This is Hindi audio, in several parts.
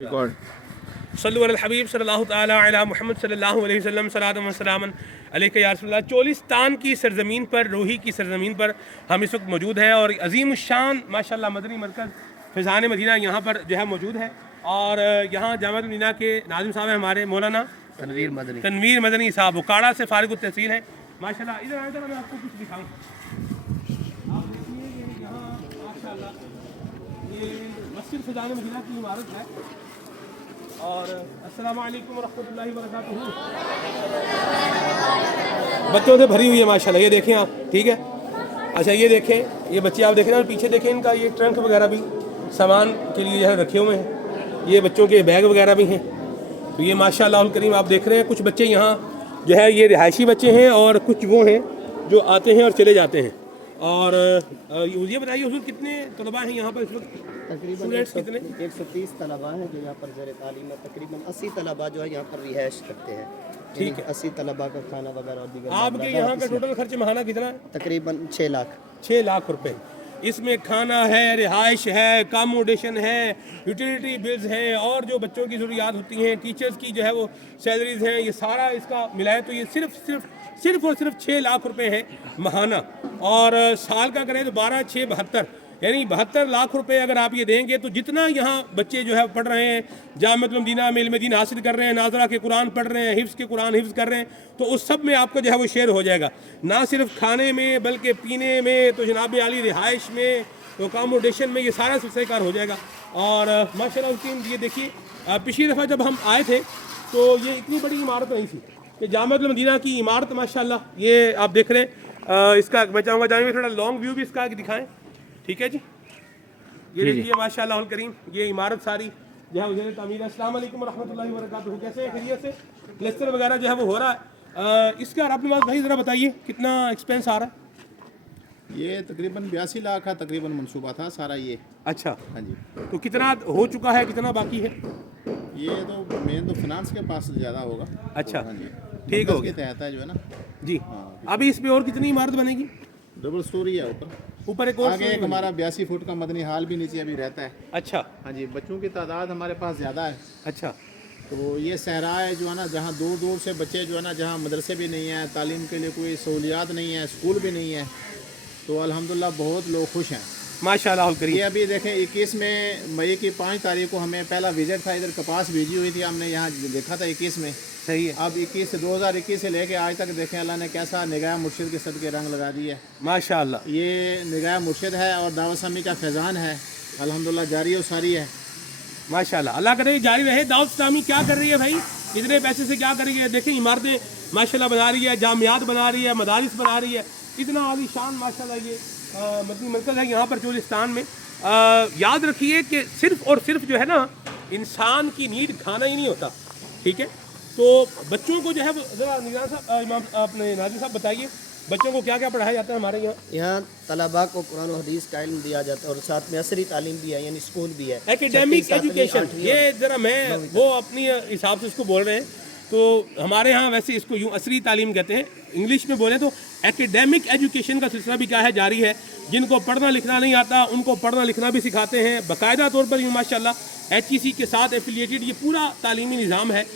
रिकॉर्ड। सल्लु अलल हबीब सल्लल्लाहु ताला अला मुहम्मद सल्लल्लाहु अलैहि वसल्लम सलातम व सलामन अलैका या रसूलल्लाह। चोलिस्तान की सरजमीन पर, रोही की सरजमीन पर हम इस वक्त मौजूद हैं और अजीम शान माशाल्लाह मदनी मरकज़ फ़ैज़ान मदीना यहाँ पर जो है मौजूद है। और यहाँ जामिअतुल मदीना के नाज़िम साहब हैं हमारे मौलाना तनवीर मदनी साहब, उकाड़ा से फ़ारिग़ तहसील है माशाल्लाह। इधर आए तो मैं आपको कुछ दिखाऊँ। आप देखिए कि यहाँ माशाल्लाह ये मस्जिद फ़ैज़ान मदीना की इमारत है। और अस्सलाम वालेकुम रहमतुल्लाहि व बरकातुहू। बच्चों से भरी हुई है माशाल्लाह, ये देखें आप, ठीक है। अच्छा ये देखें, ये बच्चे आप देखें ना, पीछे देखें इनका ये ट्रंक वगैरह भी सामान के लिए यहाँ रखे हुए हैं, ये बच्चों के बैग वगैरह भी हैं। तो ये माशाल्लाह अल करीम आप देख रहे हैं, कुछ बच्चे यहाँ जो है ये रिहायशी बच्चे हैं और कुछ वो हैं जो आते हैं और चले जाते हैं। और ये बताइए हुजूर कितने तलबा हैं यहाँ पर इस वक्त? तकरीबन 130 तलबा हैं जो यहाँ पर ज़ेर तालीम है। तकरीबन 80 तलबा जो है यहाँ पर रिहाइश करते हैं। ठीक है, 80 तलबा का खाना वगैरह और दीगर आपके यहाँ का टोटल खर्च महाना कितना है? तकरीबन 6 लाख। 6 लाख रुपए। इसमें खाना है, रिहाइश है, अकोमोडेशन है, यूटिलिटी बिल्स हैं और जो बच्चों की ज़रूरियात होती हैं, टीचर्स की जो है वो सैलरीज हैं, ये सारा इसका मिलाए तो ये सिर्फ और सिर्फ 6 लाख रुपए है महाना। और साल का करें तो 12 6 72, यानी 72 लाख रुपए अगर आप ये देंगे तो जितना यहाँ बच्चे जो है पढ़ रहे हैं, जामिअतुल मदीना में इल्म दीन हासिल कर रहे हैं, नाज़रा के कुरान पढ़ रहे हैं, हिफ्ज़ के कुरान हिफ्ज़ कर रहे हैं, तो उस सब में आपका जो है वो शेयर हो जाएगा। ना सिर्फ खाने में बल्कि पीने में, तो जनाब आली रिहाइश में, तो अकोमोडेशन में, ये सारा सिलसिलेकार हो जाएगा। और माशाल्लाह ये देखिए, पिछली दफ़ा जब हम आए थे तो ये इतनी बड़ी इमारत नहीं थी कि जामिअतुल मदीना की इमारत माशाल्लाह ये आप देख रहे हैं। इसका मैं चाहूँगा जामिया थोड़ा लॉन्ग व्यू भी इसका दिखाएं, ठीक है जी। ये देखिए माशाल्लाह अल करीम ये इमारत सारी जो है उधर तामीर। अस्सलाम वालेकुम रहमतुल्लाहि व बरकातुहू। कैसे हैं, खैरियत से? प्लास्टर वगैरह जो है वो हो रहा है। इसका अपने पास भाई ज़रा बताइए कितना एक्सपेंस आ रहा है? ये तकरीबन 82 लाख का तकरीबन मंसूबा था सारा ये। अच्छा, हाँ जी। तो कितना हो चुका है, कितना बाकी है? ये तो मेन तो फिनांस के पास ज़्यादा होगा। अच्छा, हाँ जी, ठीक हो के गया तहत है जो है ना जी। अभी इस पे और कितनी इमारत बनेगी? डबल स्टोरी है ऊपर एक और आगे एक हमारा 82 फुट का मदनी हाल भी नीचे अभी रहता है। अच्छा हाँ जी, बच्चों की तादाद हमारे पास ज़्यादा है। अच्छा, तो ये सहरा है जो है ना, जहाँ दूर दूर से बच्चे जो है ना, जहाँ मदरसे भी नहीं है, तालीम के लिए कोई सहूलियात नहीं है, स्कूल भी नहीं है, तो अल्हम्दुलिल्लाह बहुत लोग खुश हैं माशाल्लाह अल करीम। ये अभी देखें 21 में मई की 5 तारीख को हमें पहला विजिट था, इधर कपास भेजी हुई थी, हमने यहाँ देखा था 21 में। सही है। अब 2021 से लेके आज तक देखें अल्लाह ने कैसा निगाह मुर्शिद के सदके रंग लगा दिए है माशाल्लाह। ये निगाह मुर्शिद है और दावत समी का फैज़ान है, अल्हम्दुलिल्लाह जारी और सारी है माशाल्लाह। अल्लाह करे जारी रहे। दाऊद इस्लामी क्या कर रही है भाई, इतने पैसे से क्या कर रही है? देखें इमारतें माशाल्लाह बना रही है, जामियात बना रही है, मदारिस बना रही है, इतना आलीशान माशाल्लाह ये मदनी मरकज़ है यहाँ पर चोलिस्तान में। याद रखिए कि सिर्फ और सिर्फ जो है ना इंसान की नीड खाना ही नहीं होता, ठीक है। तो बच्चों को जो है ज़रा निगरान साहब, इमाम अपने नाज़िर साहब बताइए बच्चों को क्या क्या पढ़ाया जाता है हमारे यहाँ? यहाँ तलबा को कुरान और हदीस का इल्म दिया जाता है और साथ में असरी तालीम भी है, यानी स्कूल भी है, एकेडमिक एजुकेशन। ये ज़रा मैं वो अपनी हिसाब से इसको बोल रहे हैं, तो हमारे यहाँ वैसे इसको यूँ असरी तालीम कहते हैं, इंग्लिश में बोले तो एकेडमिक एजुकेशन का सिलसिला भी क्या है जारी है। जिनको पढ़ना लिखना नहीं आता उनको पढ़ना लिखना भी सिखाते हैं बाकायदा तौर पर। यूँ माशाल्लाह HEC के साथ एफिलिएटेड ये पूरा तालीमी निज़ाम है।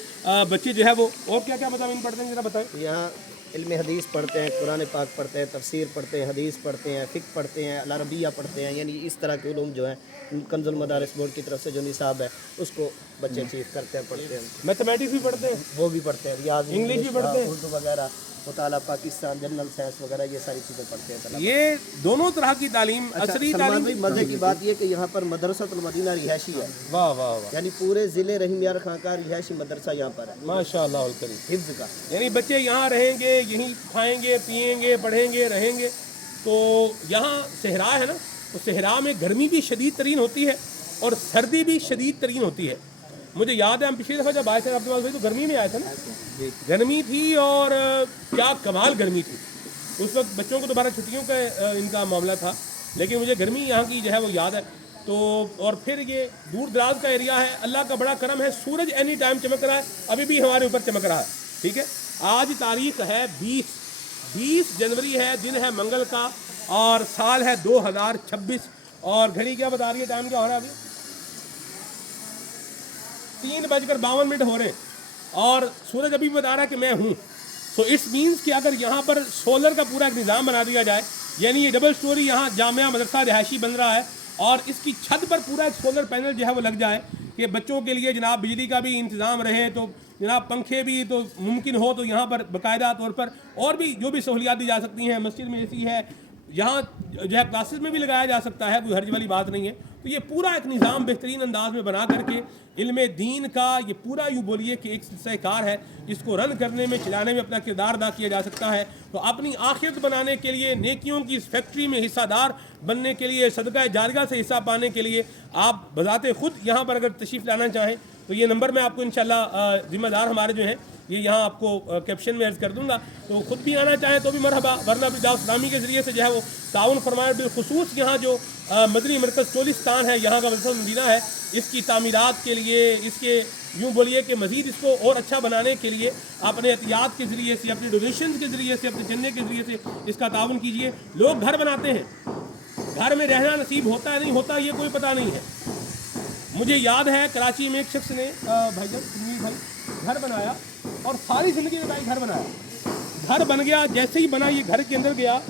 बच्चे जो है वो और क्या क्या मतलब पढ़ते हैं ज़रा बताएं। यहाँ इल्म हदीस पढ़ते हैं, कुरान पाक पढ़ते हैं, तफसीर पढ़ते हैं, हदीस पढ़ते हैं, फ़िक़्ह पढ़ते हैं, अल अरबिया पढ़ते हैं, यानी इस तरह के उलूम जो है कंजुल मदारिस बोर्ड की तरफ से जो निसाब है उसको बच्चे अचीव करते हैं, पढ़ते हैं। मैथमेटिक्स भी पढ़ते हैं, वो भी पढ़ते हैं, रियाज, इंग्लिश भी पढ़ते हैं, उर्दू वगैरह, मुताला पाकिस्तान, जनरल साइंस वगैरह, ये सारी चीज़ें पढ़ते हैं। ये दोनों तरह की तालीम। असरी तालीम मज़े की बात ये कि यहाँ पर मदरसतुल मदीना रिहायशी है। वाह वाह वाह, यानी पूरे ज़िले रहीम यार खां का रिहायशी मदरसा यहाँ पर है माशाल्लाह अल करीम, हिफ्ज़ का। यानी बच्चे यहाँ रहेंगे, यहीं खाएंगे पिएंगे पढ़ेंगे रहेंगे। तो यहाँ सहरा है ना, तो सहरा में गर्मी भी शदीद तरीन होती है और सर्दी भी शदीद तरीन होती है। मुझे याद है हम पिछली दफ़ा जब आए थे आपके पास भाई तो गर्मी में आए थे ना, गर्मी थी और क्या कमाल गर्मी थी। उस वक्त बच्चों को दोबारा छुट्टियों का इनका मामला था, लेकिन मुझे गर्मी यहाँ की जो है वो याद है। तो और फिर ये दूर दराज का एरिया है, अल्लाह का बड़ा करम है, सूरज एनी टाइम चमक रहा है, अभी भी हमारे ऊपर चमक रहा है, ठीक है। आज तारीख है 20 जनवरी है, दिन है मंगल का और साल है 2026 और घड़ी क्या बता रही है, टाइम क्या हो रहा है अभी? 3:52 हो रहे हैं और सूरज अभी बता रहा है कि मैं हूँ। सो इट्स मीन्स कि अगर यहाँ पर सोलर का पूरा एक निज़ाम बना दिया जाए, यानी ये डबल स्टोरी यहाँ जामिया मदरसा रिहायशी बन रहा है और इसकी छत पर पूरा एक सोलर पैनल जो है वो लग जाए कि बच्चों के लिए जनाब बिजली का भी इंतज़ाम रहे, तो जनाब पंखे भी तो मुमकिन हो तो यहाँ पर बाकायदा तौर पर और भी जो भी सहूलियात दी जा सकती हैं। मस्जिद में एसी है, यहाँ जो है क्लासेस में भी लगाया जा सकता है, कोई हर्ज वाली बात नहीं है। तो ये पूरा एक निज़ाम बेहतरीन अंदाज में बना करके इल्मे दीन का ये पूरा यूँ बोलिए कि एक सिलसिलेकार है, इसको रन करने में चलाने में अपना किरदार अदा किया जा सकता है। तो अपनी आखिरत बनाने के लिए, नेकियों की इस फैक्ट्री में हिस्सादार बनने के लिए, सदका जारिया से हिस्सा पाने के लिए आप बजाते खुद यहाँ पर अगर तशरीफ़ लाना चाहें तो ये नंबर मैं आपको इंशाल्लाह ज़िम्मेदार हमारे जो हैं ये यहाँ आपको कैप्शन में अर्ज़ कर दूंगा, तो खुद भी आना चाहें तो भी मरहबा, वरना भी दावत इस्लामी के ज़रिए से जो है वो ताउन फरमाए। बिलखुसूस यहाँ जो मदनी मरकज़ चोलिस्तान है, यहाँ का मदरसा मदीना है, इसकी तामीरात के लिए, इसके यूँ बोलिए कि मज़ीद इसको और अच्छा बनाने के लिए अपने एहतियात के ज़रिए से, अपने डोनेशन के ज़रिए से, अपने चंदे के ज़रिए से इसका ताउन कीजिए। लोग घर बनाते हैं, घर में रहना नसीब होता है नहीं होता ये कोई पता नहीं है। मुझे याद है कराची में एक शख्स ने भाई घर बनाया और सारी ज़िंदगी में भाई घर बनाया, घर बन गया, जैसे ही बना ये घर के अंदर गया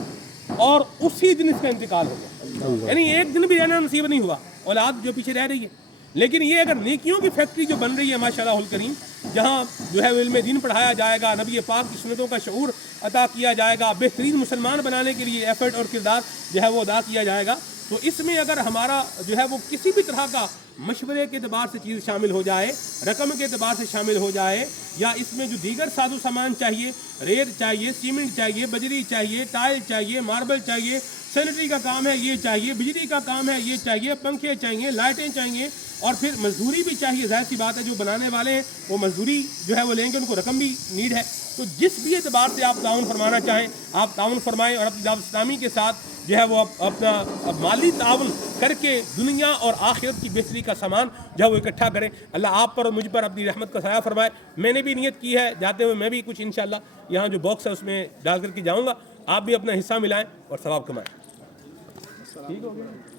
और उसी दिन इसका इंतकाल हो गया, यानी एक दिन भी रहना नसीब नहीं हुआ, औलाद जो पीछे रह रही है। लेकिन ये अगर नेकियों की फैक्ट्री जो बन रही है माशाअल्लाह करीम, जहाँ जो है इल्म दीन पढ़ाया जाएगा, नबी पाक की सुन्नतों का शऊर अता किया जाएगा, बेहतरीन मुसलमान बनाने के लिए एफर्ट और किरदार जो है वो अदा किया जाएगा, तो इसमें अगर हमारा जो है वो किसी भी तरह का मशवरे के अतबार से चीज़ शामिल हो जाए, रकम के अतबार से शामिल हो जाए, या इसमें जो दीगर साजो सामान चाहिए, रेत चाहिए, सीमेंट चाहिए, बजरी चाहिए, टाइल चाहिए, मार्बल चाहिए, सैनिटरी का काम है ये चाहिए, बिजली का काम है ये चाहिए, पंखे चाहिए, लाइटें चाहिए, और फिर मजदूरी भी चाहिए। जाहिर सी बात है जो बनाने वाले हैं वो मजदूरी जो है वो लेंगे, उनको रकम भी नीड है। तो जिस भी एतबार से आप ताउन फरमाना चाहें आप ताउन फरमाएँ और अपनी दावत इस्लामी के साथ जो है वो अपना माली ताउन करके दुनिया और आखिरत की बेहतरी का सामान जो है वो इकट्ठा करें। अल्लाह आप पर और मुझ पर अपनी रहमत का साया फरमाए। मैंने भी नियत की है, जाते हुए मैं भी कुछ इंशाल्लाह यहाँ जो बॉक्स है उसमें डाल करके जाऊँगा, आप भी अपना हिस्सा मिलाएं और सवाब कमाएं। ठीक हो गया।